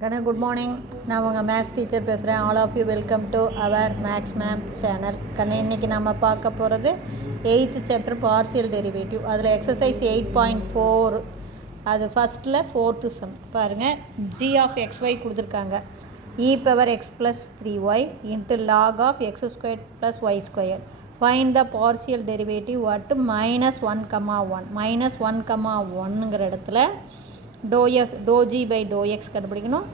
Gana, good morning. நான் உங்கள் maths teacher பேசுகிறேன். All of you welcome to our maths ma'am channel. கண்ணு இன்றைக்கி நம்ம பார்க்க போகிறது 8th சாப்டர் பார்சியல் டெரிவேட்டிவ். அதில் எக்ஸசைஸ் 8.4 அது ஃபஸ்ட்டில் 4th சம் பாருங்கள். ஜி ஆஃப் எக்ஸ்ஒய் கொடுத்துருக்காங்க. E power x plus 3y into log of x square plus y square. Find the partial derivative at -1,1 -1,1ங்கிற இடத்துல to G by to x கண்டுபிடிக்கணும்,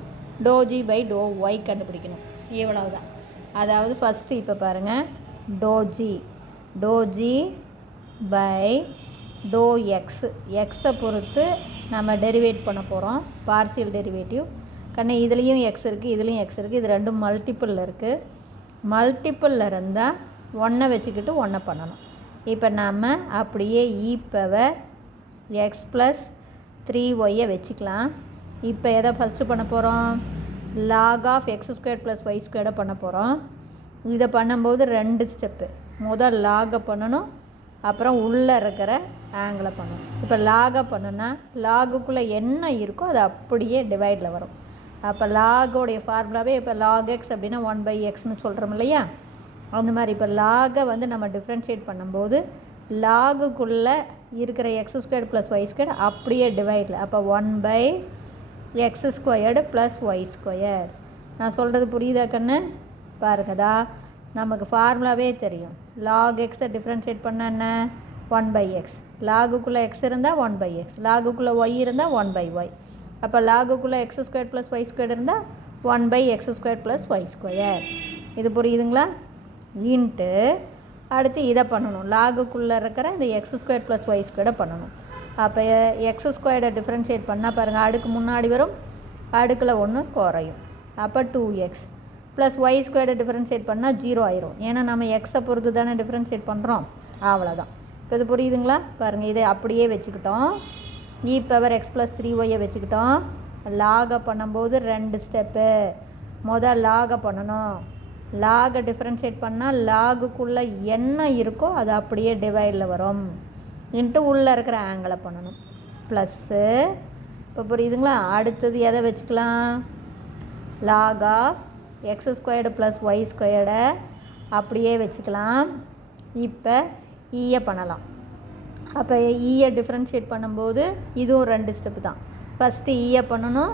doe G by to y கண்டுபிடிக்கணும். இவ்வளவுதான். அதாவது first இப்போ பாருங்கள், doe G by to x, எக்ஸை பொறுத்து நம்ம டெரிவேட் பண்ண போகிறோம் பார்சியல் டெரிவேட்டிவ். கண்ணு இதுலேயும் எக்ஸ் இருக்குது, இதுலேயும் எக்ஸ் இருக்குது, இது ரெண்டும் மல்டிப்பிளில் இருக்குது. மல்டிப்பிளில் இருந்தால் ஒன்றை வச்சுக்கிட்டு ஒன்றை பண்ணணும். இப்போ நம்ம அப்படியே இ பவர் எக்ஸ் ப்ளஸ் 3y வச்சுக்கலாம். இப்போ எதை ஃபஸ்ட்டு பண்ண போகிறோம்? Log of x square plus y ஸ்கொயரை பண்ண போகிறோம். இதை பண்ணும்போது 2 ஸ்டெப்பு. முதல் லாகை பண்ணணும், அப்புறம் உள்ளே இருக்கிற ஆங்கிளை பண்ணணும். இப்போ லாகை பண்ணுன்னா லாகுக்குள்ளே என்ன இருக்கோ அது அப்படியே டிவைடில் வரும். அப்போ லாகோடைய ஃபார்முலாவே இப்போ லாக் எக்ஸ் அப்படின்னா 1/xன்னு சொல்கிறோம் இல்லையா? அந்த மாதிரி இப்போ லாகை நம்ம டிஃப்ரென்ஷியேட் பண்ணும்போது லாகுக்குள்ளே இருக்கிற x square plus y square அப்படியே டிவைடில், அப்போ 1/x² ப்ளஸ் ஒய் ஸ்கொயர். நான் சொல்கிறது புரியுதா கண்ணு? பாருங்கதா, நமக்கு ஃபார்முலாவே தெரியும். லாக் எக்ஸை டிஃப்ரென்ஷியேட் பண்ண என்ன? 1/x. லாகுக்குள்ளே எக்ஸ் இருந்தால் 1/x, லாகுக்குள்ளே ஒய் இருந்தால் 1/y. அப்போ லாகுக்குள்ளே x square plus y square இருந்தால் 1/x² ப்ளஸ் ஒய் ஸ்கொயர். இது புரியுதுங்களா? இன்ட்டு அடுத்து இதை பண்ணணும். லாகுக்குள்ளே இருக்கிற இந்த எக்ஸ் ஸ்கொயர் ப்ளஸ் ஒய் ஸ்கொயரை பண்ணணும். அப்போ எக்ஸ் ஸ்கொயரை டிஃப்ரென்ஷியேட் பண்ணால் பாருங்கள், அடுக்கு முன்னாடி வரும், அடுக்கில் 1 குறையும். அப்போ 2x ப்ளஸ் ஒய் ஸ்கொயரை டிஃப்ரென்ஷியேட் பண்ணால் 0 ஆயிரும். ஏன்னா நம்ம எக்ஸை பொறுத்து தானே டிஃப்ரென்ஷியேட் பண்ணுறோம். அவ்வளோதான். இப்போ இது புரியுதுங்களா? பாருங்கள், இதை அப்படியே வச்சுக்கிட்டோம். இ பவர் எக்ஸ் ப்ளஸ் 3y வச்சுக்கிட்டோம். லாகை பண்ணும்போது 2 ஸ்டெப்பு. முதல் லாகை பண்ணணும். லாகை டிஃப்ரென்ஷியேட் பண்ணால் லாகுக்குள்ளே என்ன இருக்கோ அது அப்படியே டிவைடில் வரும். இன்ட்டு உள்ளே இருக்கிற ஆங்கிளை பண்ணணும். ப்ளஸ்ஸு, இப்போ புரியுதுங்களா? அடுத்தது எதை வச்சுக்கலாம்? Log of x squared plus y ஸ்கொயர்டை அப்படியே வச்சுக்கலாம். இப்போ ஈயை பண்ணலாம். அப்போ ஈயை டிஃப்ரென்ஷியேட் பண்ணும்போது இதுவும் 2 ஸ்டெப்பு தான். ஃபஸ்ட்டு ஈயை பண்ணணும்,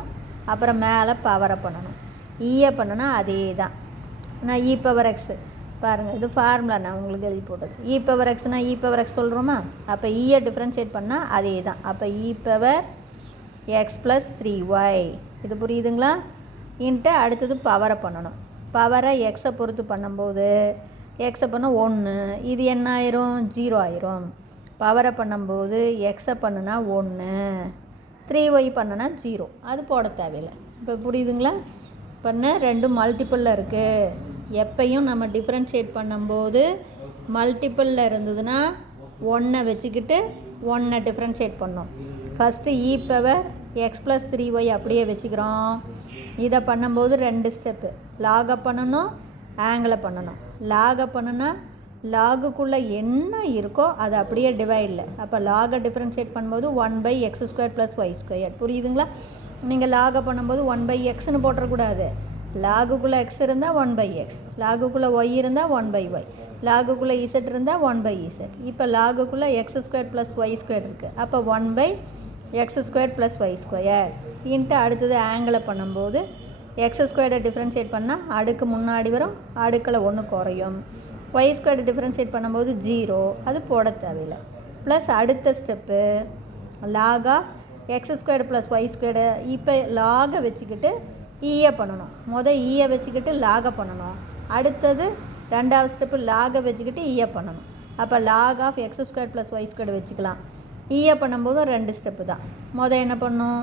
அப்புறம் மேலே பவரை பண்ணணும். ஈயை பண்ணுனா அதே தான். நான் இ பவர் எக்ஸு பாருங்கள், இது ஃபார்முலா நான் உங்களுக்கு எழுதி போட்டது. இ பவர் எக்ஸ்னால் இ பவர் எக்ஸ் சொல்கிறோமா? அப்போ ஈயை டிஃப்ரென்ஷியேட் பண்ணால் அதே தான். அப்போ e power x plus 3y, இது புரியுதுங்களா? இன்ட்டு அடுத்தது பவரை பண்ணணும். பவரை எக்ஸை பொறுத்து பண்ணும்போது எக்ஸை பண்ண 1, இது என்ன ஆயிரும்? 0 ஆயிரும். பவரை பண்ணும்போது எக்ஸை பண்ணுனா 1, 3y பண்ணுனா 0, அது போட தேவையில்லை. இப்போ புரியுதுங்களா? பண்ண 2 மல்டிப்பிளில் இருக்குது. எப்பையும் நம்ம டிஃப்ரென்ஷியேட் பண்ணும்போது மல்டிப்பிளில் இருந்ததுன்னா 1 வச்சுக்கிட்டு 1 டிஃப்ரென்ஷியேட் பண்ணோம். ஃபஸ்ட்டு இ பவர் எக்ஸ் ப்ளஸ் 3y அப்படியே வச்சுக்கிறோம். இதை பண்ணும்போது 2 ஸ்டெப்பு. லாகை பண்ணணும், ஆங்கிளை பண்ணணும். லாகை பண்ணுனா லாகுக்குள்ளே என்ன இருக்கோ அது அப்படியே டிவைடில். அப்போ லாகை டிஃப்ரென்ஷியேட் பண்ணும்போது 1/x² ப்ளஸ் ஒய் ஸ்கொயர். புரியுதுங்களா? நீங்கள் லாகை பண்ணும்போது 1/xன்னு போட்டுறக்கூடாது. லாகுக்குள்ளே எக்ஸ் இருந்தால் 1/x, லாகுக்குள்ளே ஒய் இருந்தால் 1/y, லாகுக்குள்ளே இசட் இருந்தால் 1/z. இப்போ லாகுக்குள்ளே x² ப்ளஸ் ஒய் ஸ்கொயர் இருக்குது. அப்போ 1/x² plus y square. Into அடுத்தது ஆங்கிளை பண்ணும்போது x² டிஃப்ரென்ஷியேட் பண்ணால் அடுக்கு முன்னாடி வரும், அடுக்கில் 1 குறையும். ஒய் ஸ்கொயர் டிஃப்ரென்ஷியேட் பண்ணும்போது 0, அது போட தேவையில்லை. ப்ளஸ் அடுத்த step log of x² plus y squared. இப்போ லாகை வச்சுக்கிட்டு ஈயை பண்ணணும். ஈயை வச்சுக்கிட்டு லாகை பண்ணணும். அடுத்தது 2வது ஸ்டெப்பு லாகை வச்சுக்கிட்டு ஈயை பண்ணணும். அப்போ log of x² plus y squared வச்சுக்கலாம். ஈயை பண்ணும்போதும் 2 ஸ்டெப்பு தான். என்ன பண்ணணும்?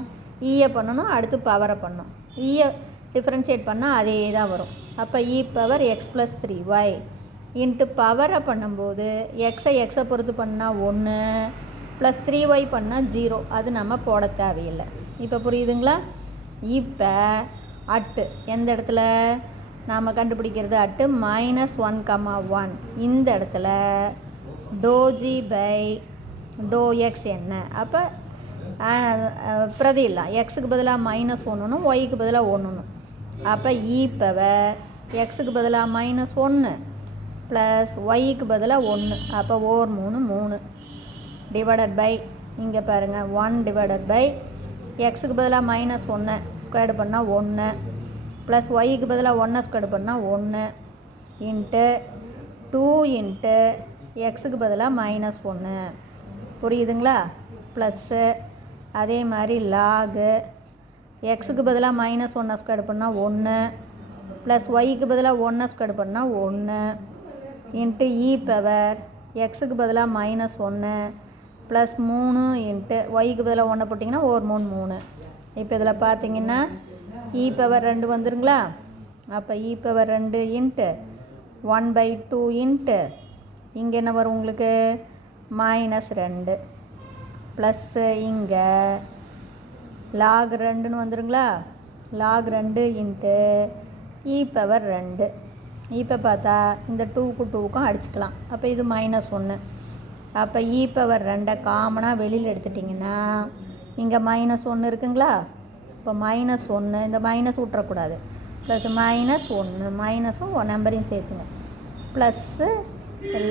ஈயை பண்ணணும், அடுத்து பவரை பண்ணணும். ஈயை டிஃப்ரென்ஷியேட் பண்ணால் அதே தான் வரும். அப்போ e power x plus 3y into பவரை பண்ணும்போது எக்ஸை பொறுத்து பண்ணால் 1 ப்ளஸ் 3y பண்ணால் 0, அது நம்ம போட தேவையில்லை. இப்போ புரியுதுங்களா? இப்போ அட்டு எந்த இடத்துல நாம் கண்டுபிடிக்கிறது? அட்டு -1,1 இந்த இடத்துல to G by to x என்ன? அப்போ பிரதியிடலாம். எக்ஸுக்கு பதிலாக -1னும் ஒய்க்கு பதிலாக 1னும். அப்போ இ பவர் எக்ஸுக்கு பதிலாக -1 ப்ளஸ் ஒய்க்கு பதிலாக 1. அப்போ ஓர் 3 3 டிவைடட் பை இங்கே பாருங்கள் 1 டிவைடட் பை எக்ஸுக்கு பதிலாக -1 ஸ்கொயர்டு பண்ணால் 1 ப்ளஸ் ஒய்க்கு பதிலாக 1 ஸ்கொயர்டு பண்ணால் 1 இன்ட்டு 2 இன்ட்டு எக்ஸுக்கு பதிலாக -1. புரியுதுங்களா? ப்ளஸ்ஸு அதே மாதிரி லாகு எக்ஸுக்கு பதிலாக -1 ஸ்கொயர்டு பண்ணால் 1 ப்ளஸ் ஒய்க்கு பதிலாக 1 ஸ்கொயர்டு பண்ணால் 1 இன்ட்டு இ பவர் எக்ஸுக்கு பதிலாக -1 ப்ளஸ் 3 இன்ட்டு ஒய்க்கு பதிலாக 1 போட்டிங்கன்னா ஓர் 3 3. இப்போ இதில் பார்த்தீங்கன்னா இ பவர் 2 வந்துருங்களா? அப்போ இ பவர் 2 இன்ட்டு 1/2 இன்ட்டு இங்கே என்ன வரும் உங்களுக்கு -2 ப்ளஸ்ஸு இங்கே lock 2ன்னு வந்துருங்களா? Lock 2 into e power 2. இப்போ பார்த்தா இந்த 2க்கு 2க்கும் அடிச்சுக்கலாம். அப்போ இது -1. அப்போ இ பவர் 2 காமனாக வெளியில் எடுத்துட்டிங்கன்னா இங்கே -1 இருக்குங்களா? இப்போ -1 இந்த மைனஸ் விட்றக்கூடாது. ப்ளஸ் -1 மைனஸும் நம்பரையும் சேர்த்துங்க ப்ளஸ்ஸு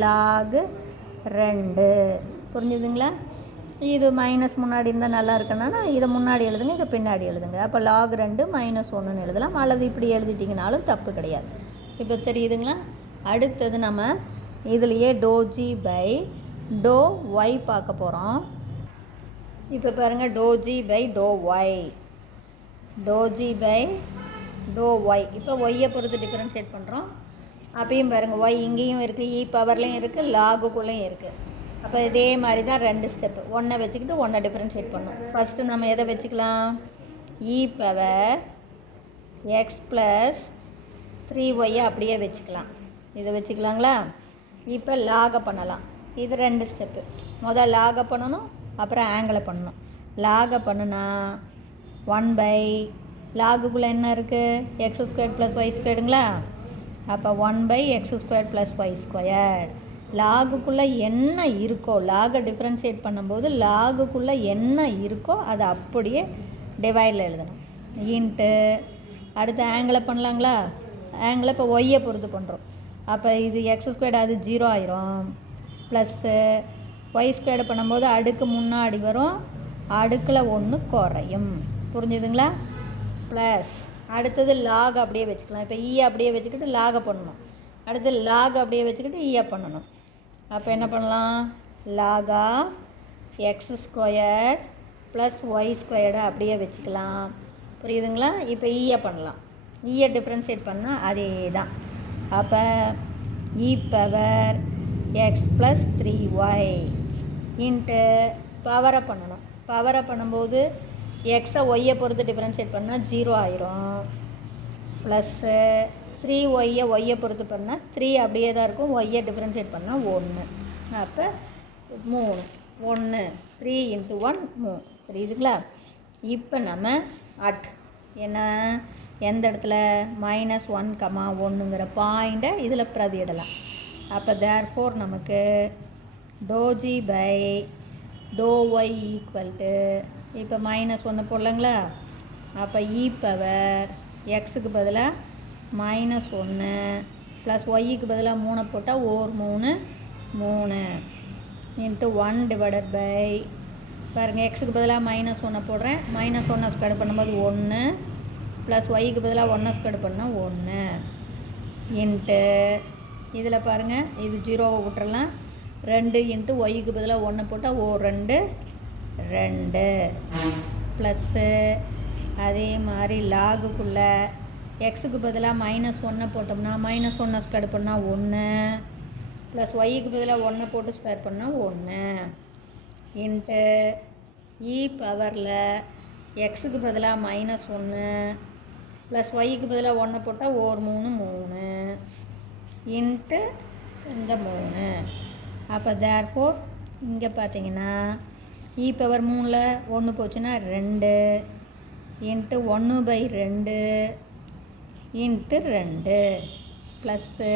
லாகு 2. புரிஞ்சுதுங்களா? இது மைனஸ் முன்னாடி இருந்தால் நல்லா இருக்குன்னா இதை முன்னாடி எழுதுங்க, இதை பின்னாடி எழுதுங்க. அப்போ லாக் 2 -1ன்னு எழுதலாம், அல்லது இப்படி எழுதிட்டிங்கனாலும் தப்பு கிடையாது. இப்போ தெரியுதுங்களா? அடுத்தது நம்ம இதுலேயே டோஜி பை டோ ஒய் பார்க்க போகிறோம். இப்போ பாருங்கள் do g by to y, do g by to y. இப்போ ஒய்யை பொறுத்து டிஃபரன்ஷியேட் பண்ணுறோம். அப்பயும் பாருங்கள் ஒய் இங்கேயும் இருக்குது, இ பவர்லேயும் இருக்குது, லாகுக்குள்ளேயும் இருக்குது. அப்போ இதே மாதிரி தான் 2 ஸ்டெப்பு. 1 வச்சுக்கிட்டு 1 டிஃபரன்ஷியேட் பண்ணணும். ஃபஸ்ட்டு நம்ம எதை வச்சுக்கலாம்? இ பவர் எக்ஸ் ப்ளஸ் 3ஒய்யை அப்படியே வச்சுக்கலாம். இதை வச்சுக்கலாங்களா? இப்போ லாகை பண்ணலாம். இது 2 ஸ்டெப்பு. முதல் லாகை பண்ணணும், அப்புறம் ஆங்கிளை பண்ணணும். லாகை பண்ணுனா 1 லாகுக்குள்ளே என்ன இருக்குது? x² + y²ங்களா? அப்போ 1/x² + y². லாகுக்குள்ளே என்ன இருக்கோ, லாகை டிஃப்ரென்ஷியேட் பண்ணும்போது லாகுக்குள்ளே என்ன இருக்கோ அதை அப்படியே டிவைடில் எழுதணும். இன்ட்டு அடுத்து ஆங்கிளை பண்ணலாங்களா? ஆங்கிளை இப்போ ஒய்யை பொறுத்து பண்ணுறோம். அப்போ இது x² அது 0 ஆயிரும். ப்ளஸ்ஸு y² பண்ணும்போது அடுக்கு முன்னாடி வரும், அடுக்கில் 1 குறையும். புரிஞ்சுதுங்களா? ப்ளஸ் அடுத்தது லாக் அப்படியே வச்சுக்கலாம். இப்போ அப்படியே வச்சுக்கிட்டு லாகை பண்ணணும். அடுத்து லாக் அப்படியே வச்சுக்கிட்டு பண்ணணும். அப்போ என்ன பண்ணலாம்? லாகா x² + y² அப்படியே வச்சுக்கலாம். புரியுதுங்களா? இப்போ பண்ணலாம். டிஃப்ரென்ஷியேட் பண்ணால் அதே தான். அப்போ e power x plus 3y into பவரை பண்ணணும். பவரை பண்ணும்போது எக்ஸை ஒய்யை பொறுத்து டிஃப்ரென்ஷியேட் பண்ணால் 0 ஆயிரும். ப்ளஸ்ஸு 3ஒய்யை ஒய்யை பொறுத்து பண்ணால் 3 அப்படியே தான் இருக்கும், ஒய்யை டிஃப்ரென்ஷியேட் பண்ணால் 1. அப்போ 3 1 3 × 1 3. தெரியுதுங்களா? இப்போ நம்ம என்ன எந்த இடத்துல -1, 1ங்கிற இதில் பிரதியிடலாம். அப்போ தேர்ஃபோர் நமக்கு do g by to y equal to இப்போ -1 போடலாங்களா? அப்போ இ பவர் எக்ஸுக்கு பதிலாக -1 ப்ளஸ் ஒய்க்கு பதிலாக 3 போட்டால் ஓர் 3 3 இன்ட்டு 1 டிவைடட் பை பாருங்கள் எக்ஸுக்கு பதிலாக -1 போடுறேன், -1 ஸ்கொயர் பண்ணும்போது 1 ப்ளஸ் ஒய்க்கு பதிலாக 1 ஸ்கொயர் பண்ணால் 1 இன்ட்டு இதில் பாருங்கள் இது 0வை விட்டுறலாம், 2 இன்ட்டு ஒய்க்கு பதிலாக 1 போட்டால் ஓர் 2 2 ப்ளஸ்ஸு அதே மாதிரி லாகுக்குள்ளே எக்ஸுக்கு பதிலாக -1 போட்டோம்னா -1 ஸ்கொயர் பண்ணால் 1 ப்ளஸ் ஒய்க்கு பதிலாக 1 போட்டு ஸ்கொயர் பண்ணால் 1 இன்ட்டு இ பவரில் எக்ஸுக்கு பதிலாக -1 ப்ளஸ் ஒய்க்கு பதிலாக 1 போட்டால் ஓர் 3 3 இன்ட்டு இந்த 3. அப்போ தேர்ஃபோர் இங்கே பார்த்தீங்கன்னா இ பவர் 3ல் 1 போச்சுன்னா 2 into 1/2 into 2 plus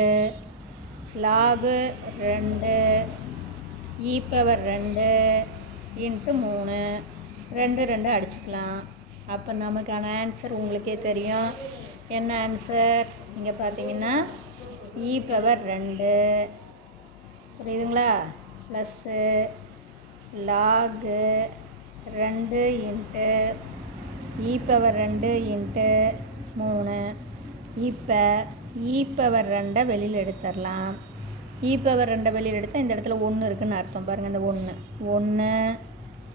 log 2 e power 2 into 3 2 2 அடிச்சுக்கலாம். அப்போ நமக்கான ஆன்சர் உங்களுக்கே தெரியும். என்ன ஆன்சர்? இங்கே பார்த்தீங்கன்னா e⁻2 புரியுதுங்களா? Plus log 2 into e⁻2 into 3. இப்போ e⁻2 வெளியில் எடுத்துடலாம். e⁻2 வெளியில் எடுத்தால் இந்த இடத்துல 1 இருக்குதுன்னு அர்த்தம். பாருங்கள், இந்த 1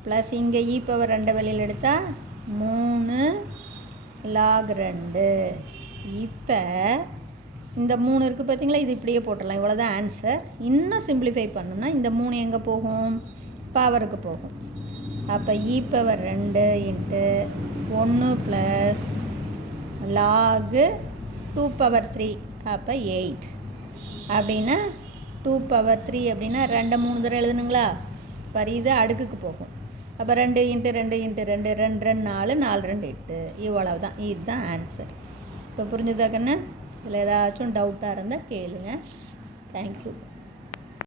ப்ளஸ் இங்கே e⁻2 வெளியில் எடுத்தால் 3 log 2. இப்போ இந்த 3 இருக்குது பார்த்தீங்களா, இது இப்படியே போட்டுடலாம். இவ்வளோ தான் ஆன்சர். இன்னும் சிம்பிளிஃபை பண்ணணும்னா இந்த 3 எங்கே போகும்? பவருக்கு போகும். அப்போ e⁻2 இன்ட்டு 1 ப்ளஸ் லாகு 2⁻3 அப்போ 8 அப்படின்னா 2⁻3 அப்படின்னா 2 3 தடவை எழுதுனுங்களா? பாரு, இது அடுக்குக்கு போகும். அப்போ 2 இன்ட்டு 2 இன்ட்டு 2 2 2 4 4 2 8 இவ்வளவு தான். இதுதான் ஆன்சர். இப்போ புரிஞ்சுதா கண்ணு? இதில் ஏதாச்சும் டவுட்டாக இருந்தால் கேளுங்க. தேங்க்யூ.